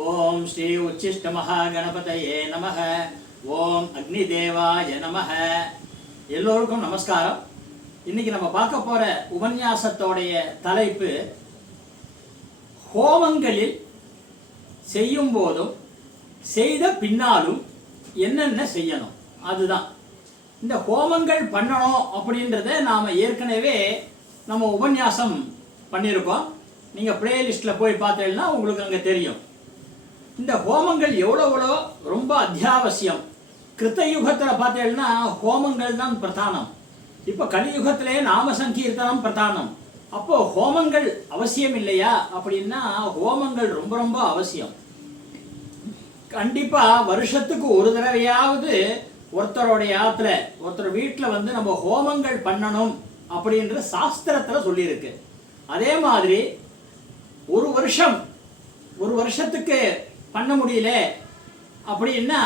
ஓம் ஸ்ரீ உச்சிஷ்ட மகா நம நமக. ஓம் அக்னி தேவாய நமக. எல்லோருக்கும் நமஸ்காரம். இன்னைக்கு நம்ம பார்க்க போற உபன்யாசத்தோடைய தலைப்பு ஹோமங்களில் செய்யும் போதும் செய்த பின்னாலும் என்னென்ன செய்யணும்? அதுதான். இந்த ஹோமங்கள் பண்ணணும் அப்படின்றத நாம் ஏற்கனவே நம்ம உபன்யாசம் பண்ணியிருக்கோம். நீங்கள் பிளேலிஸ்ட்டில் போய் பார்த்தீங்கன்னா உங்களுக்கு அங்கே தெரியும். இந்த ஹோமங்கள் எவ்வளோ எவ்வளோ ரொம்ப அத்தியாவசியம். கிருத்த யுகத்தில் பார்த்தீங்கன்னா ஹோமங்கள் தான் பிரதானம். இப்போ கலியுகத்திலே நாம சங்கீர்த்தனம் பிரதானம். அப்போ ஹோமங்கள் அவசியம் இல்லையா அப்படின்னா ஹோமங்கள் ரொம்ப ரொம்ப அவசியம். கண்டிப்பாக வருஷத்துக்கு ஒரு தடவையாவது ஒருத்தருடைய ஆத்துல ஒருத்தர் வீட்டில் வந்து நம்ம ஹோமங்கள் பண்ணணும் அப்படின்ற சாஸ்திரத்தில் சொல்லியிருக்கு. அதே மாதிரி ஒரு வருஷம் ஒரு வருஷத்துக்கு பண்ண முடியல. அப்படின்னா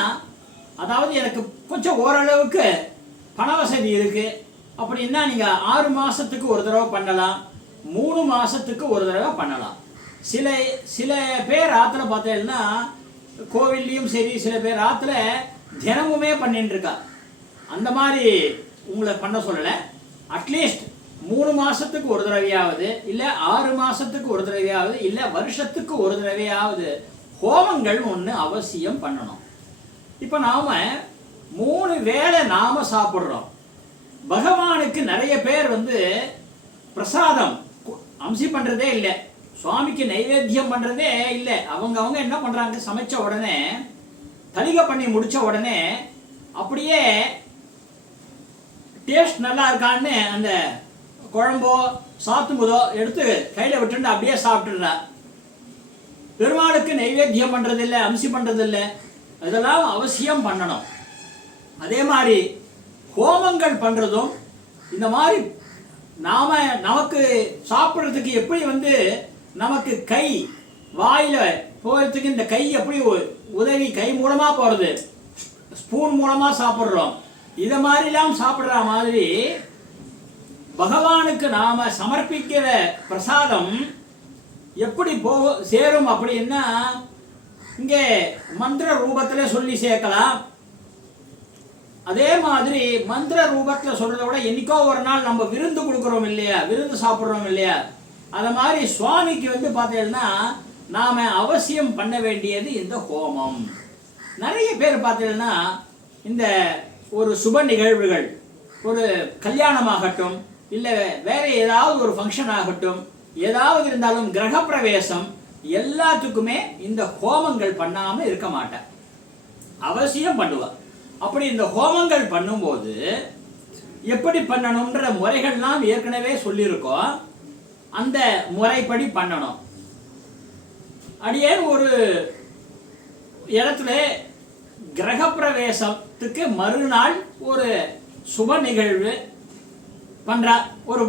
அதாவது எனக்கு கொஞ்சம் ஓரளவுக்கு பண வசதி இருக்கு. அப்படின்னா நீங்க ஆறு மாசத்துக்கு ஒரு தடவை பண்ணலாம். மூணு மாசத்துக்கு ஒரு தடவை பண்ணலாம். சில சில பேர் ஆத்துல பார்த்தீங்கன்னா கோவில்லையும் சரி சில பேர் ஆத்துல தினமுமே பண்ணிட்டு இருக்கா. அந்த மாதிரி உங்களை பண்ண சொல்லலை. அட்லீஸ்ட் மூணு மாசத்துக்கு ஒரு தடவையாவது இல்ல ஆறு மாசத்துக்கு ஒரு தடவையாவது இல்ல வருஷத்துக்கு ஒரு தடவையாவது ஹோமங்கள் ஒன்று அவசியம் பண்ணணும். இப்போ நாம் மூணு வேளை நாம் சாப்பிட்றோம். பகவானுக்கு நிறைய பேர் வந்து பிரசாதம் அம்சி பண்ணுறதே இல்லை. சுவாமிக்கு நைவேத்தியம் பண்ணுறதே இல்லை. அவங்க அவங்க என்ன பண்ணுறாங்க சமைச்ச உடனே தலிகை பண்ணி முடித்த உடனே அப்படியே டேஸ்ட் நல்லா இருக்கான்னு அந்த குழம்போ சாத்துமுதோ எடுத்து கையில் விட்டுட்டு அப்படியே சாப்பிட்டுடுறா பெருமாளுக்கு நைவேத்தியம் பண்ணுறதில்லை அம்சி பண்ணுறதில்லை இதெல்லாம் அவசியம் பண்ணணும். அதே மாதிரி ஹோமங்கள் பண்ணுறதும் இந்த மாதிரி நாம் நமக்கு சாப்பிட்றதுக்கு எப்படி வந்து நமக்கு கை வாயில் போகிறதுக்கு இந்த கை எப்படி உ- உதவி கை மூலமாக போகிறது ஸ்பூன் மூலமாக சாப்பிட்றோம். இதை மாதிரிலாம் சாப்பிட்ற மாதிரி பகவானுக்கு நாம் சமர்ப்பிக்கிற பிரசாதம் எப்படி போக சேரும் அப்படின்னா இங்கே மந்திர ரூபத்தில் சொல்லி சேர்க்கலாம். அதே மாதிரி மந்திர ரூபத்தில் சொல்கிறத விட என்னைக்கோ ஒரு நாள் நம்ம விருந்து கொடுக்குறோம் இல்லையா? விருந்து சாப்பிட்றோம் இல்லையா? அதை மாதிரி சுவாமிக்கு வந்து பார்த்தீங்கன்னா நாம் அவசியம் பண்ண வேண்டியது இந்த ஹோமம். நிறைய பேர் பார்த்தீங்கன்னா இந்த ஒரு சுப நிகழ்வுகள் ஒரு கல்யாணமாகட்டும் இல்லை வேறு ஏதாவது ஒரு ஃபங்க்ஷன் ஆகட்டும் ஏதாவது இருந்தாலும் கிரகப்பிரவேசம் எல்லாத்துக்குமே இந்த ஹோமங்கள் பண்ணாம இருக்க மாட்டேன். அவசியம் பண்ணுவேன். அப்படி இந்த ஹோமங்கள் பண்ணும்போது எப்படி பண்ணணும்ன்ற முறைகள்லாம் ஏற்கனவே சொல்லியிருக்கோம். அந்த முறைப்படி பண்ணணும். அடியே ஒரு இடத்துல கிரகப்பிரவேசத்துக்கு மறுநாள் ஒரு சுப நிகழ்வு பண்ணுறா ஒரு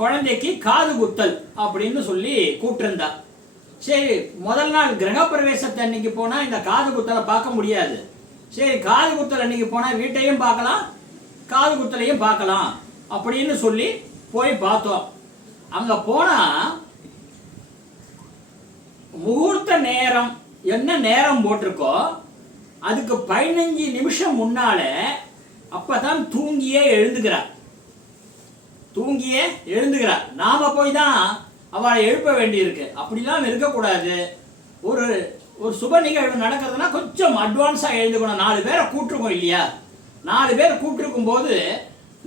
குழந்தைக்கு காது குத்தல் அப்படின்னு சொல்லி கூப்பிட்டுருந்தா. சரி முதல் நாள் கிரகப்பிரவேசத்தை அன்னைக்கு போனால் இந்த காது குத்தலை பார்க்க முடியாது. சரி காது குத்தல் அன்னைக்கு போனால் வீட்டையும் பார்க்கலாம் காது குத்தலையும் பார்க்கலாம் அப்படின்னு சொல்லி போய் பார்த்தோம். அங்கே போனால் முகூர்த்த நேரம் என்ன நேரம் போட்டிருக்கோ அதுக்கு பதினஞ்சு நிமிஷம் முன்னால அப்பதான் தூங்கியே எழுந்துக்கிறார். தூங்கியே எழுந்துகிறார். நாம போய் தான் அவளை எழுப்ப வேண்டியிருக்கு. அப்படிலாம் இருக்கக்கூடாது. ஒரு ஒரு சுப நிகழ்வு நடக்கிறதுனா கொஞ்சம் அட்வான்ஸாக எழுந்துக்கணும். நாலு பேரை கூட்டிருக்கோம் இல்லையா? நாலு பேர் கூட்டிருக்கும் போது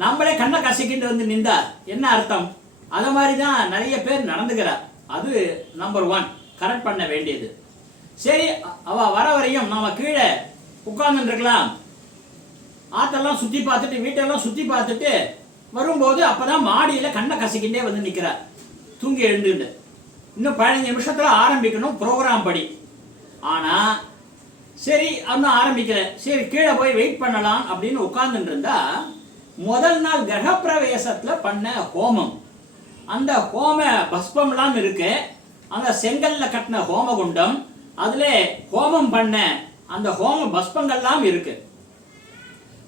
நம்மளே கண்ணை கசக்கிட்டு வந்து நின்றா என்ன அர்த்தம்? அதை மாதிரி தான் நிறைய பேர் நடந்துக்கிறார் அது நம்பர் ஒன் கரெக்ட் பண்ண வேண்டியது. சரி அவ வர வரையும் நாம கீழே உட்கார்ந்துருக்கலாம். ஆத்தெல்லாம் சுற்றி பார்த்துட்டு வீட்டெல்லாம் சுற்றி பார்த்துட்டு வரும்போது அப்பதான் மாடியில கண்ணை கசக்கிட்டே வந்து நிக்கிறார். தூங்கி எழுந்துன்னு இன்னும் பதினஞ்சு நிமிஷத்துல ஆரம்பிக்கணும் ப்ரோக்ராம் படி. ஆனா சரி இன்னும் ஆரம்பிக்கல. சரி கீழே போய் வெயிட் பண்ணலாம் அப்படின்னு உட்கார்ந்துட்டு இருந்தா முதல் நாள் கிரகப்பிரவேசத்துல பண்ண ஹோமம். அந்த ஹோம பஸ்பம்லாம் இருக்கு. அந்த செங்கல்ல கட்டின ஹோமகுண்டம். அதுல ஹோமம் பண்ண அந்த ஹோம பஸ்பங்கள்லாம் இருக்கு.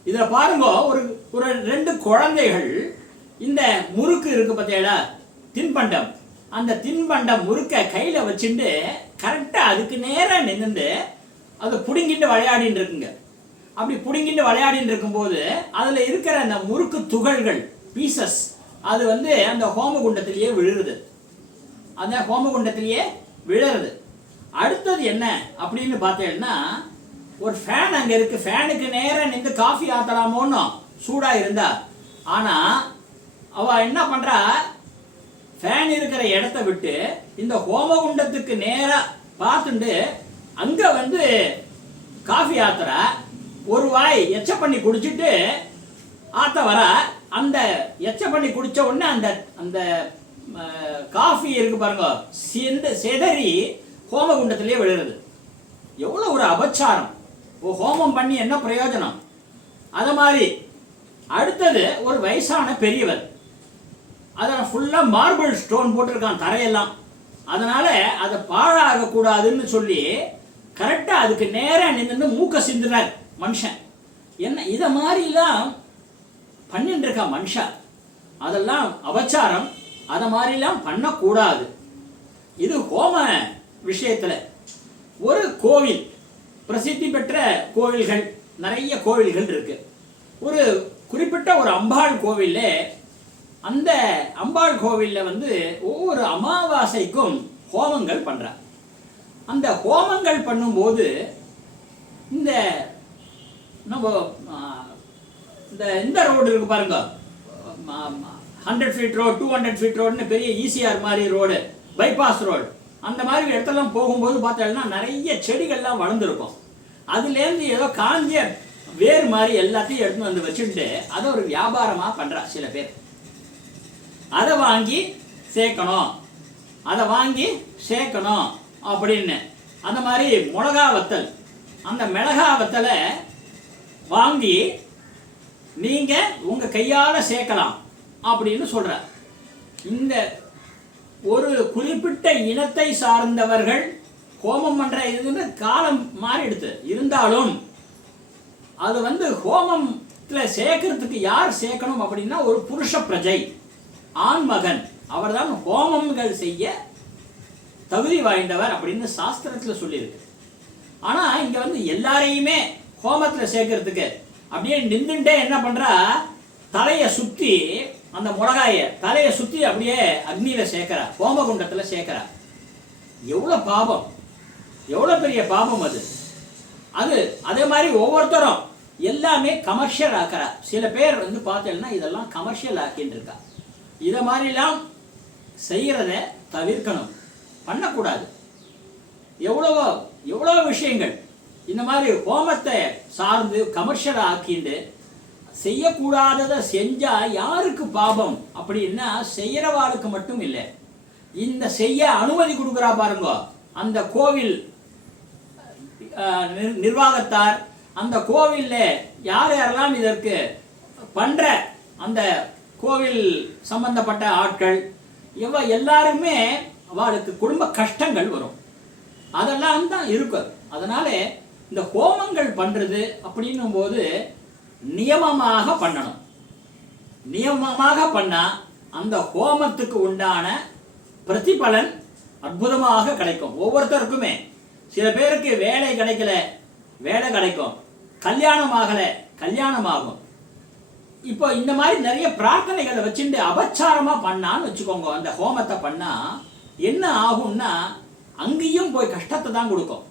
இதில் பாருங்க ஒரு ஒரு ரெண்டு குழந்தைகள் இந்த முறுக்கு இருக்கு பார்த்தீங்களா தின்பண்டம். அந்த தின்பண்டம் முறுக்க கையில் வச்சுட்டு கரெக்டாக அதுக்கு நேராக நின்று அதை பிடுங்கிட்டு விளையாடின்னு இருக்குங்க. அப்படி பிடுங்கிட்டு விளையாடின்னு இருக்கும்போது அதில் இருக்கிற அந்த முறுக்கு துகள்கள் பீசஸ் அது வந்து அந்த ஹோமகுண்டத்திலேயே விழுறது. அந்த ஹோமகுண்டத்திலேயே விழுறது. அடுத்தது என்ன அப்படின்னு பார்த்தீங்கன்னா ஒரு ஃபேன் அங்க இருக்கு. ஃபேனுக்கு நேராக நின்று காஃபி ஆத்தலாமோன்னு சூடா இருந்தா. ஆனா அவ என்ன பண்றா? ஃபேன் இருக்கிற இடத்த விட்டு இந்த ஹோமகுண்டத்துக்கு நேரா பார்த்துட்டு அங்க வந்து காஃபி ஆத்துறா. ஒரு வாய் எச்ச பண்ணி குடிச்சிட்டு ஆத்த வர. அந்த எச்ச பண்ணி குடிச்ச உடனே அந்த அந்த காஃபி இருக்கு பாருங்க. சிந்து செதறி ஹோமகுண்டத்திலேயே விழுறது. எவ்வளோ ஒரு அபச்சாரம். ஹோமம் பண்ணி என்ன பிரயோஜனம்? அது மாதிரி. அடுத்தது ஒரு வயசான பெரியவர். அதில் ஃபுல்லாக மார்பிள் ஸ்டோன் போட்டிருக்கான் தரையெல்லாம். அதனால அதை பாழாகக்கூடாதுன்னு சொல்லி கரெக்டாக அதுக்கு நேராக நின்று மூக்க சிந்துறார் மனுஷன். என்ன இதை மாதிரிலாம் பண்ணிட்டு இருக்கா மனுஷன் அதெல்லாம் அபச்சாரம். அதை மாதிரிலாம் பண்ணக்கூடாது. இது ஹோம விஷயத்தில். ஒரு கோவில். பிரசித்தி பெற்ற கோவில்கள் நிறைய கோவில்கள் இருக்கு. ஒரு குறிப்பிட்ட ஒரு அம்பாள் கோவில்ல அந்த அம்பாள் கோவிலில் வந்து ஒவ்வொரு அமாவாசைக்கும் ஹோமங்கள் பண்றா அந்த ஹோமங்கள் பண்ணும்போது இந்த நம்ம இந்த இந்த ரோடு இருக்கு பாருங்க. Hundred feet road two hundred feet ரோடுன்னு பெரிய ஈசிஆர் மாதிரி ரோடு பைபாஸ் ரோடு அந்த மாதிரி இடத்தெல்லாம் போகும்போது பார்த்தோம்னா நிறைய செடிகள்லாம் வளர்ந்துருக்கும். அதுலேருந்து ஏதோ காஞ்ச வேர் மாதிரி எல்லாத்தையும் எடுத்து வந்து வச்சுட்டு அதை ஒரு வியாபாரமாக பண்ணுறா சில பேர். அதை வாங்கி சேர்க்கணும். அதை வாங்கி சேர்க்கணும் அப்படின்னு. அந்த மாதிரி மிளகா வத்தல். அந்த மிளகா வத்தலை வாங்கி நீங்கள் உங்கள் கையால் சேர்க்கலாம் அப்படின்னு சொல்கிறார் இந்த ஒரு குறிப்பிட்ட இனத்தை சார்ந்தவர்கள் ஹோமம் பண்ணுற இதுன்னு காலம் மாறிடுது இருந்தாலும் அது வந்து ஹோமத்தில் சேர்க்கறதுக்கு யார் சேர்க்கணும் அப்படின்னா ஒரு புருஷ பிரஜை ஆண் மகன். அவர்தான் ஹோமங்கள் செய்ய தகுதி வாய்ந்தவர் அப்படின்னு சாஸ்திரத்தில் சொல்லியிருக்கு. ஆனால் இங்கே வந்து எல்லாரையுமே ஹோமத்தில் சேர்க்கறதுக்கு அப்படியே நின்றுட்டே என்ன பண்ணுறா தலையை சுற்றி அந்த மிளகாயை தலையை சுற்றி அப்படியே அக்னியில் சேர்க்கிறா ஹோமகுண்டத்தில் சேர்க்கிறா. எவ்வளோ பாபம். எவ்வளோ பெரிய பாபம் அது? அது அதே மாதிரி ஒவ்வொருத்தரும் எல்லாமே கமர்ஷியல் ஆக்கிறார் சில பேர் வந்து பார்த்தீங்கன்னா இதெல்லாம் கமர்ஷியல் ஆக்கின்னு இருக்கா இதை மாதிரிலாம் செய்கிறத தவிர்க்கணும். பண்ணக்கூடாது. எவ்வளவோ எவ்வளோ விஷயங்கள். இந்த மாதிரி ஹோமத்தை சார்ந்து கமர்ஷியல் ஆக்கிண்டு செய்யக்கூடாததை செஞ்சால் யாருக்கு பாபம்? அப்படின்னா செய்கிறவாளுக்கு மட்டும் இல்லை. இந்த செய்ய அனுமதி கொடுக்குறா பாருங்க. அந்த கோவில் நிர்வாகத்தார் அந்த கோவில்ல யார் யாரெல்லாம் இதற்கு பண்ணுற அந்த கோவில் சம்பந்தப்பட்ட ஆட்கள் இவ எல்லாருமே அவளுக்கு குடும்ப கஷ்டங்கள் வரும். அதெல்லாம் தான் இருக்கும். அதனால இந்த ஹோமங்கள் பண்ணுறது அப்படின்னும் போது நியமமாக பண்ணணும். நியமமாக பண்ணா அந்த ஹோமத்துக்கு உண்டான பிரதிபலன் அற்புதமாக கிடைக்கும். ஒவ்வொருத்தருக்குமே. சில பேருக்கு வேலை கிடைக்கல வேலை கிடைக்கும். கல்யாணம் ஆகலை கல்யாணம் ஆகும். இப்போ இந்த மாதிரி நிறைய பிரார்த்தனைகளை வச்சுட்டு அபச்சாரமாக பண்ணான்னு வச்சுக்கோங்க. அந்த ஹோமத்தை பண்ணால் என்ன ஆகும்னா அங்கேயும் போய் கஷ்டத்தை தான் கொடுக்கும்.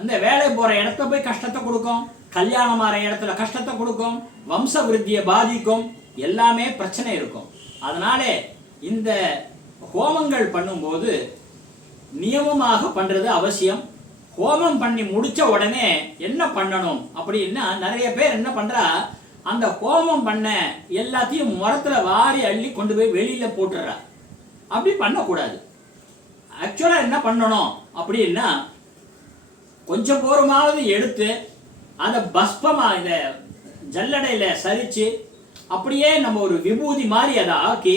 அந்த வேலை போகிற இடத்த போய் கஷ்டத்தை கொடுக்கும் கல்யாணம் ஆகிற இடத்துல கஷ்டத்தை கொடுக்கும் வம்ச விருத்தியை பாதிக்கும் எல்லாமே பிரச்சனை இருக்கும். அதனாலே இந்த ஹோமங்கள் பண்ணும்போது நியமமாக பண்றது அவசியம். ஹோமம் பண்ணி முடிச்ச உடனே என்ன பண்ணணும்? அப்படின்னா நிறைய பேர் என்ன பண்றா அந்த ஹோமம் பண்ண எல்லாத்தையும் முரத்துல வாரி அள்ளி கொண்டு போய் வெளியில போட்டுறா. அப்படி பண்ணக்கூடாது. ஆக்சுவலா என்ன பண்ணணும் அப்படின்னா கொஞ்சம் போரமாவது எடுத்து அதை பஸ்பமா இந்த ஜல்லடையில சரிச்சு அப்படியே நம்ம ஒரு விபூதி மாதிரி அதை ஆக்கி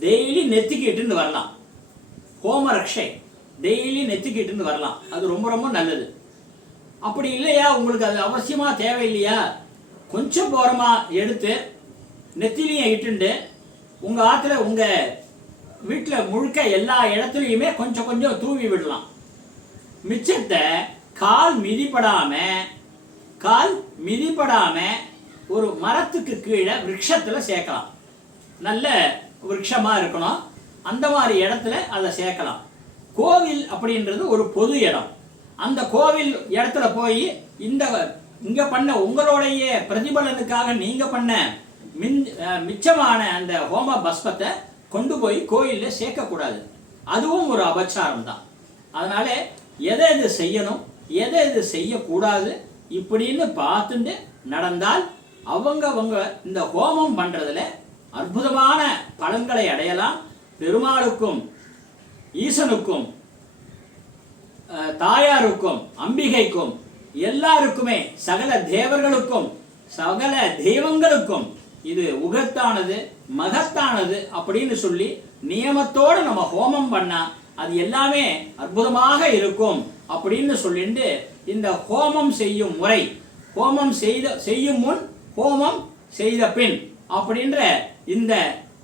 டெய்லி நெத்திக்கிட்டுன்னு வரலாம். ஹோம ரக்ஷை. டெய்லி நெத்திக்கிட்டுன்னு வரலாம். அது ரொம்ப ரொம்ப நல்லது. அப்படி இல்லையா? உங்களுக்கு அது அவசியமாக தேவையில்லையா? கொஞ்சம் போரமா எடுத்து நெத்திலையும் இட்டுண்டு உங்கள் ஆற்றுல உங்கள் வீட்டில் முழுக்க எல்லா இடத்துலையுமே கொஞ்சம் கொஞ்சம் தூவி விடலாம். மிச்சத்தை கால் மிதிப்படாமல் கால் மிதிப்படாமல் ஒரு மரத்துக்கு கீழே விரக்ஷத்தில் சேர்க்கலாம். நல்ல விரக்ஷமாக இருக்கணும். அந்த மாதிரி இடத்துல அதை சேர்க்கலாம். கோவில் அப்படின்றது ஒரு பொது இடம். அந்த கோவில் இடத்துல போய் இந்த இங்க பண்ண உங்களுடைய பிரதிபலனுக்காக நீங்க பண்ண மின் மிச்சமான அந்த ஹோம பஸ்பத்தை கொண்டு போய் கோயிலில் சேர்க்கக்கூடாது. அதுவும் ஒரு அபச்சாரம் தான் அதனால எதை இது செய்யணும் எதை எது செய்யக்கூடாது இப்படின்னு பார்த்துட்டு நடந்தால் அவங்க அவங்க இந்த ஹோமம் பண்ணுறதுல அற்புதமான பலன்களை அடையலாம். பெருமாளுக்கும் ஈசனுக்கும் தாயாருக்கும் அம்பிகைக்கும் எல்லாருக்குமே சகல தேவர்களுக்கும் சகல தெய்வங்களுக்கும் இது உகத்தானது மகத்தானது அப்படின்னு சொல்லி நியமத்தோடு நம்ம ஹோமம் பண்ணால் அது எல்லாமே அற்புதமாக இருக்கும் அப்படின்னு சொல்லிட்டு இந்த ஹோமம் செய்யும் முறை ஹோமம் செய்த செய்யும் முன் ஹோமம் செய்த பின் அப்படின்ற இந்த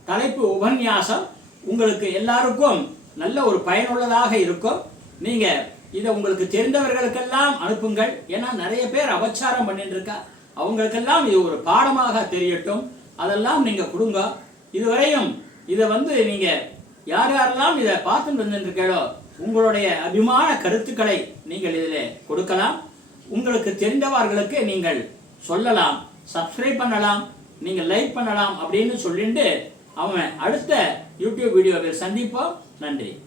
தலைப்பு உபன்யாசம் உங்களுக்கு எல்லாருக்கும் நல்ல ஒரு பயனுள்ளதாக இருக்கும். நீங்க இதை உங்களுக்கு தெரிந்தவர்களுக்கெல்லாம் அனுப்புங்கள். ஏன்னா நிறைய பேர் அபச்சாரம் பண்ணிட்டு இருக்கா அவங்களுக்கெல்லாம் இது ஒரு பாடமாக தெரியட்டும். அதெல்லாம் நீங்க கொடுங்க. இதுவரையும் இதை வந்து நீங்க யார் யாரெல்லாம் இதை பார்த்துட்டு வந்துருக்கீங்களோ உங்களுடைய அபிமான கருத்துக்களை நீங்கள் இதில் கொடுக்கலாம். உங்களுக்கு தெரிந்தவர்களுக்கு நீங்கள் சொல்லலாம் சப்ஸ்கிரைப் பண்ணலாம் நீங்கள் லைக் பண்ணலாம் அப்படின்னு சொல்லிட்டு அவன் அடுத்த யூடியூப் வீடியோவில் சந்திப்போம். நன்றி.